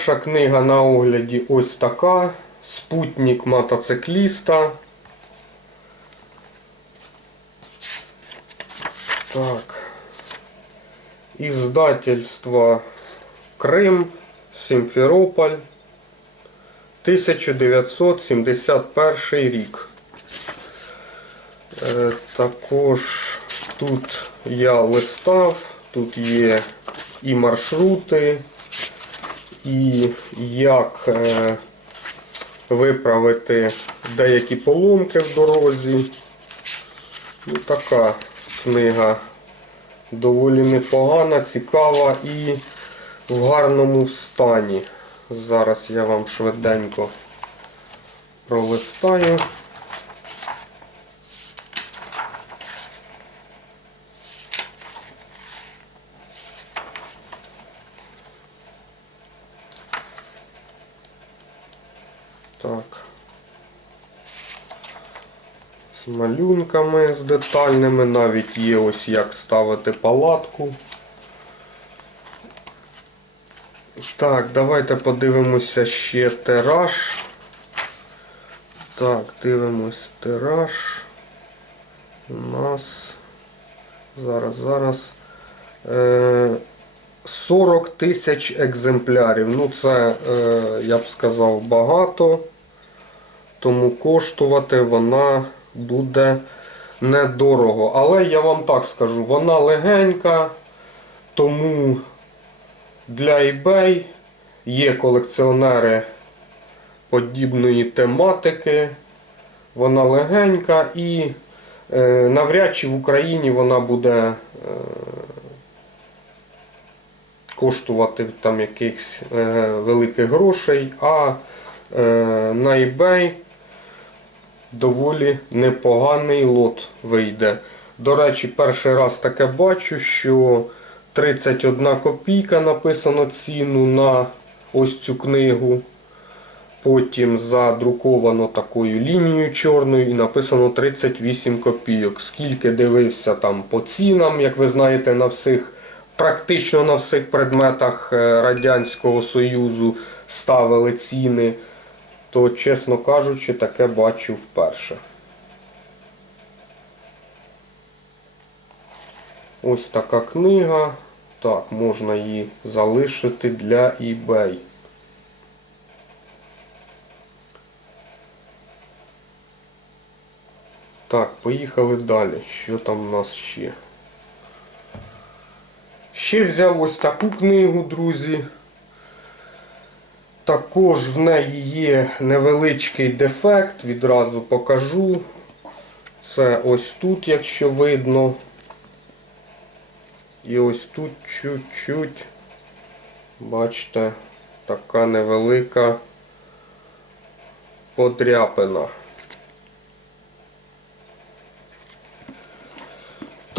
Перша книга на огляді ось така. Спутник мотоцикліста. Так. Издательство Крим, Сімферополь. 1971 рік. Е, Також тут я листав, тут є і маршрути, і як е, виправити деякі поломки в дорозі. Ну, така книга доволі непогана, цікава і в гарному стані. Зараз я вам швиденько пролистаю. Так. З малюнками з детальними, навіть є ось як ставити палатку. Так, давайте подивимося ще тираж. Так, дивимось тираж. У нас зараз, зараз. Е, 40 тисяч екземплярів. Ну, це, е, я б сказав, багато. Тому коштувати вона буде недорого. Але я вам так скажу, вона легенька, тому для eBay є колекціонери подібної тематики. Вона легенька і е, навряд чи в Україні вона буде е, коштувати там якихось е, великих грошей, а е, на eBay доволі непоганий лот вийде. До речі, перший раз таке бачу, що 31 копійка написано ціну на ось цю книгу. Потім задруковано такою лінією чорною і написано 38 копійок. Скільки дивився там по цінам, як ви знаєте, на всіх, практично на всіх предметах е, Радянського Союзу ставили ціни, то, чесно кажучи, таке бачу вперше. Ось така книга. Так, можна її залишити для eBay. Так, поїхали далі. Що там у нас ще? Ще взяв ось таку книгу, друзі. Також в неї є невеличкий дефект, відразу покажу. Це ось тут, якщо видно. І ось тут чуть-чуть, бачите, така невелика подряпина.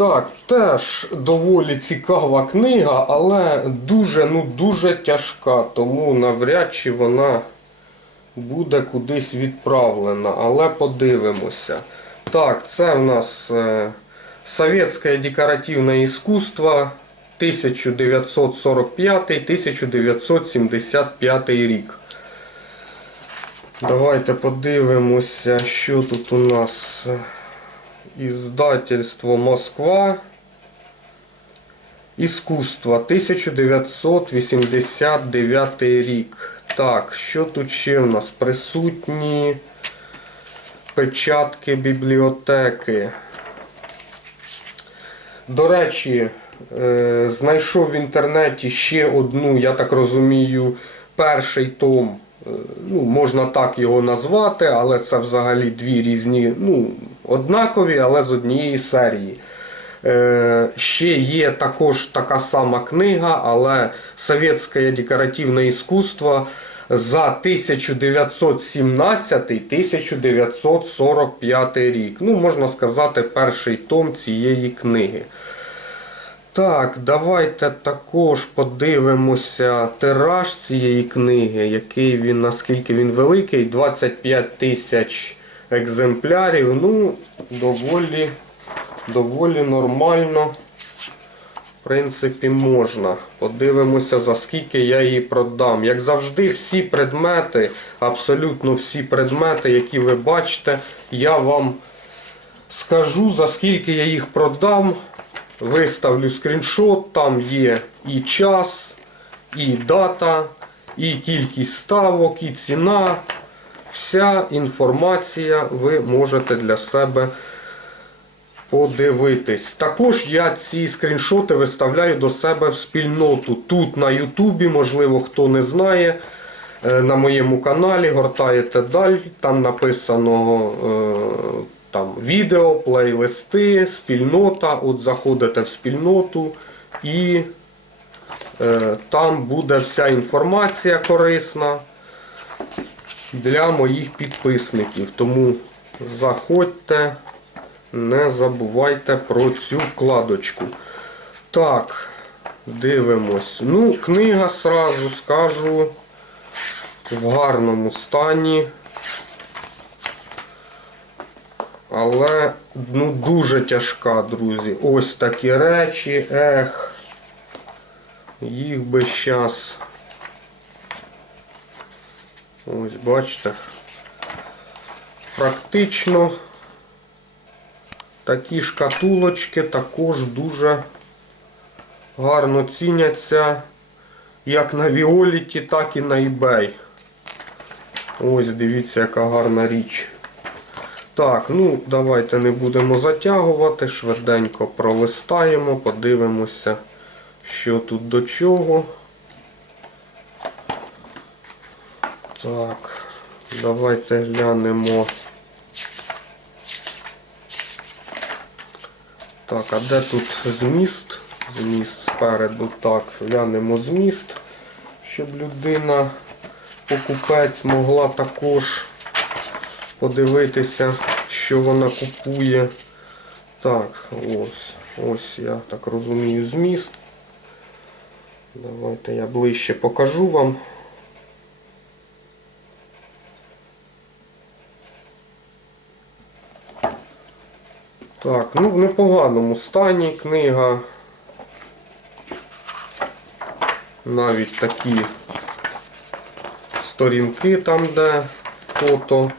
Так, теж доволі цікава книга, але дуже, ну дуже тяжка, тому навряд чи вона буде кудись відправлена. Але подивимося. Так, це в нас е, Советское декоративное искусство 1945-1975 рік. Давайте подивимося, що тут у нас. Издательство Москва. Іскусство 1989 рік. Так, що тут ще в нас? Присутні печатки бібліотеки. До речі, е, знайшов в інтернеті ще одну, я так розумію, перший том. Е, Ну, можна так його назвати, але це взагалі дві різні, ну, однакові, але з однієї серії. Е, ще є також така сама книга, але Совєтське декоративне іскусство за 1917-1945 рік. Ну, можна сказати, перший том цієї книги. Так, давайте також подивимося тираж цієї книги, який він, наскільки він великий, 25 тисяч екземплярів. Ну, доволі, доволі нормально В принципі, можна. Подивимося, за скільки я її продам. Як завжди, всі предмети, абсолютно всі предмети, які ви бачите, я вам скажу, за скільки я їх продам. Виставлю скріншот, там є і час, і дата, і кількість ставок, і ціна. Вся інформація ви можете для себе подивитись. Також я ці скріншоти виставляю до себе в спільноту. Тут на Ютубі, можливо, хто не знає. е, На моєму каналі гортаєте далі, там написано е, там, відео, плейлисти, спільнота. От заходите в спільноту і е, там буде вся інформація корисна для моїх підписників. Тому заходьте, не забувайте про цю вкладочку. Так, дивимось. Ну, книга сразу скажу в гарному стані. Але ну, дуже тяжка, друзі. Ось такі речі, ех. Їх би щас. Ось бачите. Практично такі шкатулочки також дуже гарно ціняться як на Віоліті, так і на eBay. Ось дивіться, яка гарна річ. Так, ну давайте не будемо затягувати, швиденько пролистаємо, подивимося, що тут до чого. Так, давайте глянемо. Так, а де тут зміст? Зміст спереду. Так, глянемо зміст, щоб людина, покупець, могла також подивитися, що вона купує. Так, ось, ось я так розумію зміст. Давайте я ближче покажу вам. Так, ну в непоганому стані книга. Навіть такі сторінки там, де фото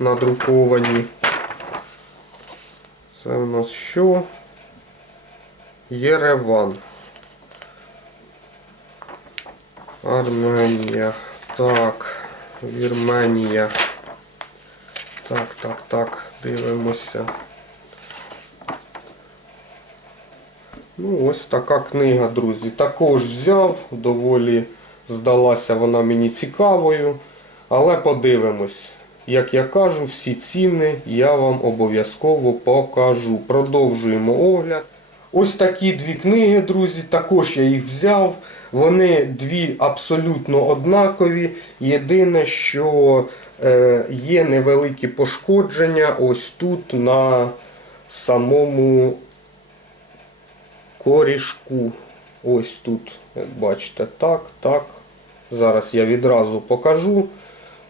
надруковані. Це у нас що? Єреван. Арменія. Так, Вірменія. Так, так, так, дивимося. Ну, ось така книга, друзі. Також взяв, доволі здалася вона мені цікавою. Але подивимось. Як я кажу, всі ціни я вам обов'язково покажу. Продовжуємо огляд. Ось такі дві книги, друзі. Також я їх взяв. Вони дві абсолютно однакові. Єдине, що е, є невеликі пошкодження ось тут на самому корішку. Ось тут, як бачите, так, так. Зараз я відразу покажу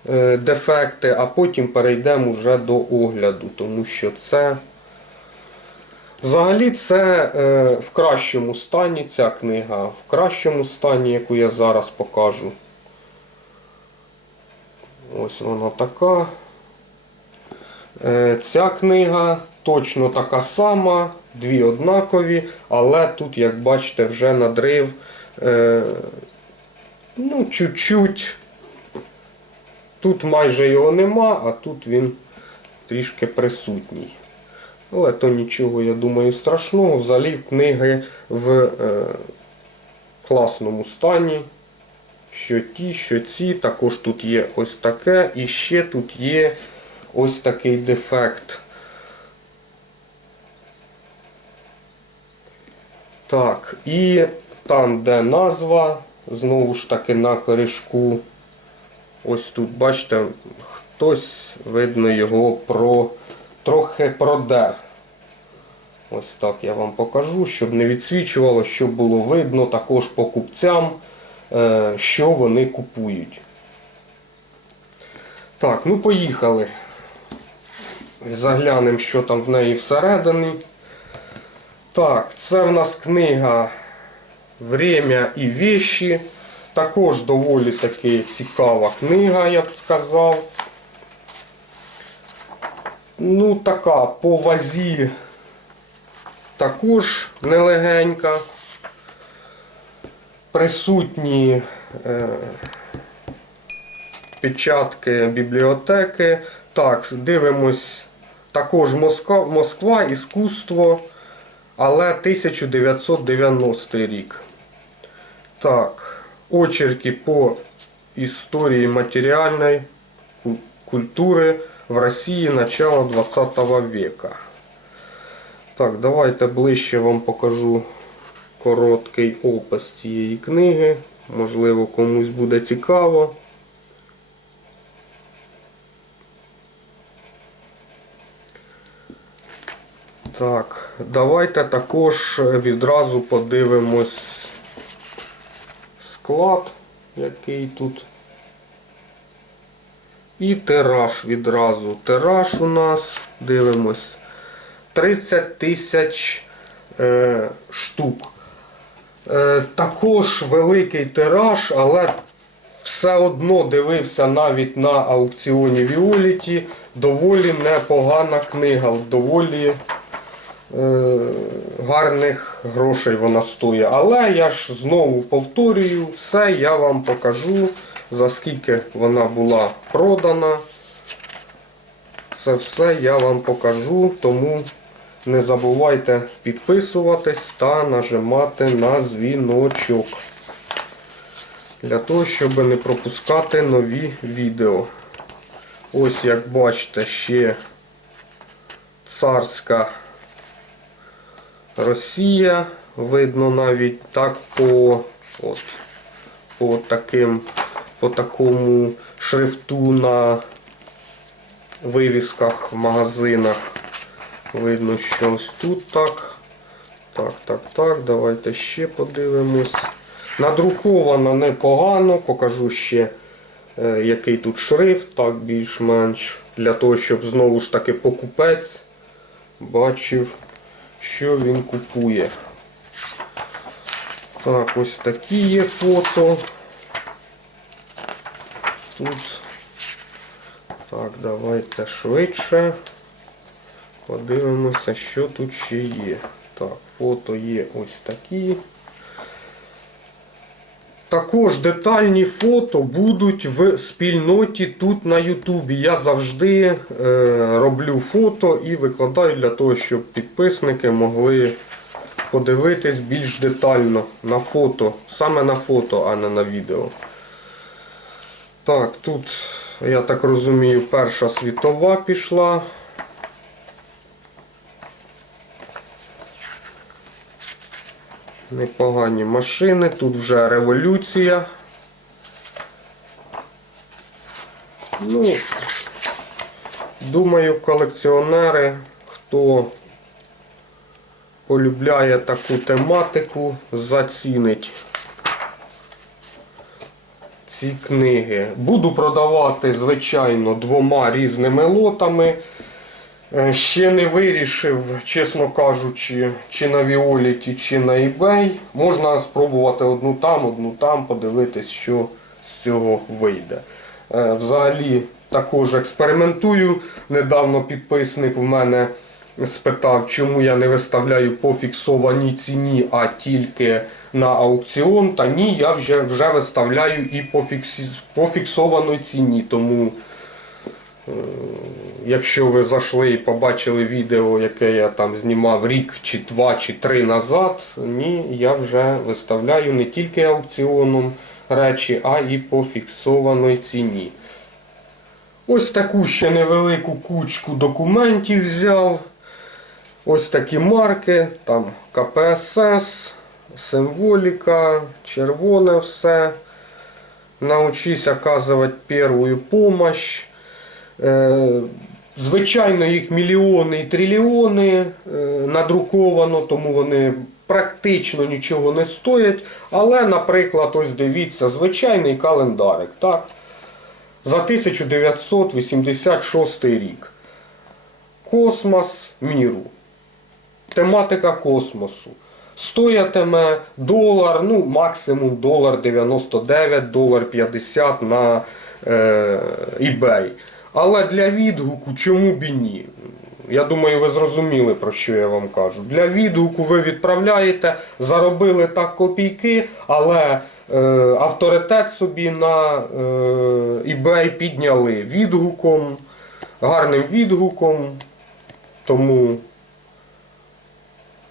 е, дефекти, а потім перейдемо вже до огляду, тому що це. Взагалі це е, в кращому стані ця книга, в кращому стані, яку я зараз покажу. Ось вона така. Е, ця книга точно така сама, дві однакові, але тут, як бачите, вже надрив е, ну, чуть-чуть. Тут майже його нема, а тут він трішки присутній. Але то нічого, я думаю, страшного. Взагалі книги в е, класному стані. Що ті, що ці. Також тут є ось таке. І ще тут є ось такий дефект. Так, і там, де назва, знову ж таки на корішку. Ось тут, бачите, хтось, видно, його про трохи продер. Ось так я вам покажу, щоб не відсвічувало, щоб було видно також покупцям, е, що вони купують. Так, ну поїхали. Заглянемо, що там в неї всередині. Так, це в нас книга Время і вещі. Також доволі таки цікава книга, я б сказав. Ну, така по вазі також нелегенька. Присутні е, печатки бібліотеки. Так, дивимось також Москва, Москва, іскусство, але 1990 рік. Так, очерки по історії матеріальної культури в Росії начала 20 века. Так, давайте ближче вам покажу короткий опис цієї книги. Можливо, комусь буде цікаво. Так, давайте також відразу подивимось склад, який тут. І тираж відразу. Тираж у нас, дивимось, 30 тисяч е, штук. Е, також великий тираж, але все одно дивився навіть на аукціоні Віоліті. Доволі непогана книга, доволі гарних грошей вона стоїть. Але я ж знову повторюю, все я вам покажу, за скільки вона була продана. Це все я вам покажу, тому не забувайте підписуватись та нажимати на дзвіночок. Для того, щоб не пропускати нові відео. Ось як бачите, ще царська Росія. Видно навіть так по, от, по, таким, по такому шрифту на вивісках в магазинах. Видно, що ось тут так. Так, так, так. Давайте ще подивимось. Надруковано непогано. Покажу ще, е, який тут шрифт, так більш-менш. Для того, щоб знову ж таки покупець бачив, що він купує. Так, ось такі є фото. Тут. Так, давайте швидше. Подивимося, що тут ще є. Так, фото є ось такі. Також детальні фото будуть в спільноті тут на Ютубі. Я завжди е, роблю фото і викладаю для того, щоб підписники могли подивитись більш детально на фото. Саме на фото, а не на відео. Так, тут, я так розумію, Перша світова пішла. Непогані машини, тут вже революція. Ну, думаю, колекціонери, хто полюбляє таку тематику, зацінить ці книги. Буду продавати, звичайно, двома різними лотами. Е, Ще не вирішив, чесно кажучи, чи на Віоліті, чи на eBay. Можна спробувати одну там, одну там, подивитись, що з цього вийде. Е, Взагалі також експериментую. Недавно підписник в мене спитав, чому я не виставляю по фіксованій ціні, а тільки на аукціон. Та ні, я вже, вже виставляю і по, фіксі... по фіксованій ціні. Тому Якщо ви зайшли і побачили відео, яке я там знімав рік чи два чи три назад, ні, я вже виставляю не тільки аукціоном речі, а і по фіксованій ціні. Ось таку ще невелику кучку документів взяв. Ось такі марки, там КПСС, символіка, червоне все. Научись оказувати першу помощь. Звичайно, їх мільйони і трильйони е, надруковано, тому вони практично нічого не стоять. Але, наприклад, ось дивіться, звичайний календарик. так? За 1986 рік. Космос міру. Тематика космосу. стоятиме долар, ну максимум долар 99, долар 50 на е, eBay. Але для відгуку чому б і ні? Я думаю, ви зрозуміли, про що я вам кажу. Для відгуку ви відправляєте, заробили так копійки, але е, авторитет собі на е, eBay підняли відгуком, гарним відгуком. Тому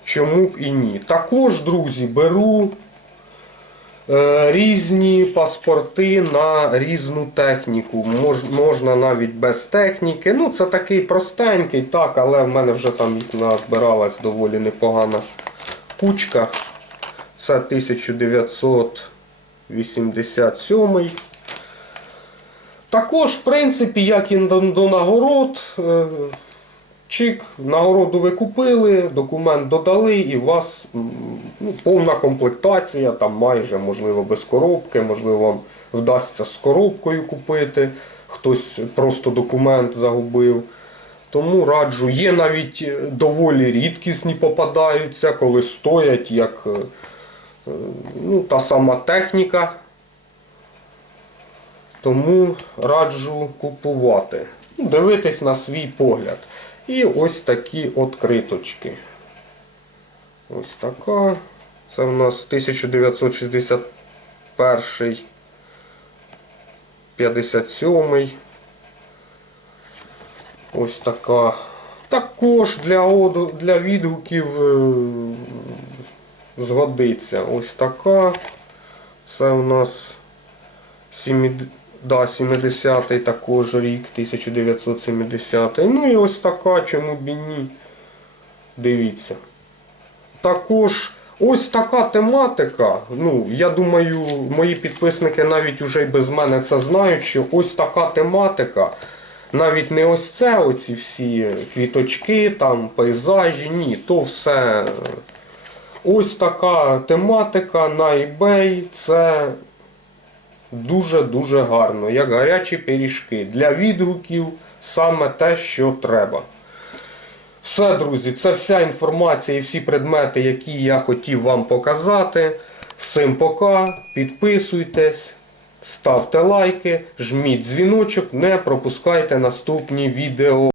чому б і ні. Також, друзі, беру різні паспорти на різну техніку. Мож, можна навіть без техніки. Ну, це такий простенький, так, але в мене вже там назбиралась доволі непогана кучка. Це 1987. Також, в принципі, як і до, до нагород, е, чик, нагороду ви купили, документ додали, і у вас ну, повна комплектація, там майже, можливо, без коробки, можливо, вам вдасться з коробкою купити, хтось просто документ загубив. Тому раджу, є навіть е, доволі рідкісні попадаються, коли стоять як е, е, ну, та сама техніка. Тому раджу купувати. Дивитись на свій погляд. І ось такі от криточки. Ось така. Це у нас 1961 57 Ось така. Також для, для відгуків е, згодиться. Ось така. Це у нас 70, да, 70-й також рік, 1970. й Ну і ось така, чому б ні. Дивіться. Також ось така тематика. Ну, я думаю, мої підписники навіть уже й без мене це знають, що ось така тематика. Навіть не ось це, оці всі квіточки, там, пейзажі, ні, то все. Ось така тематика на eBay. Це дуже-дуже гарно, як гарячі пиріжки. Для відгуків саме те, що треба. Все, друзі, це вся інформація і всі предмети, які я хотів вам показати. Всім пока, підписуйтесь, ставте лайки, жміть дзвіночок, не пропускайте наступні відео.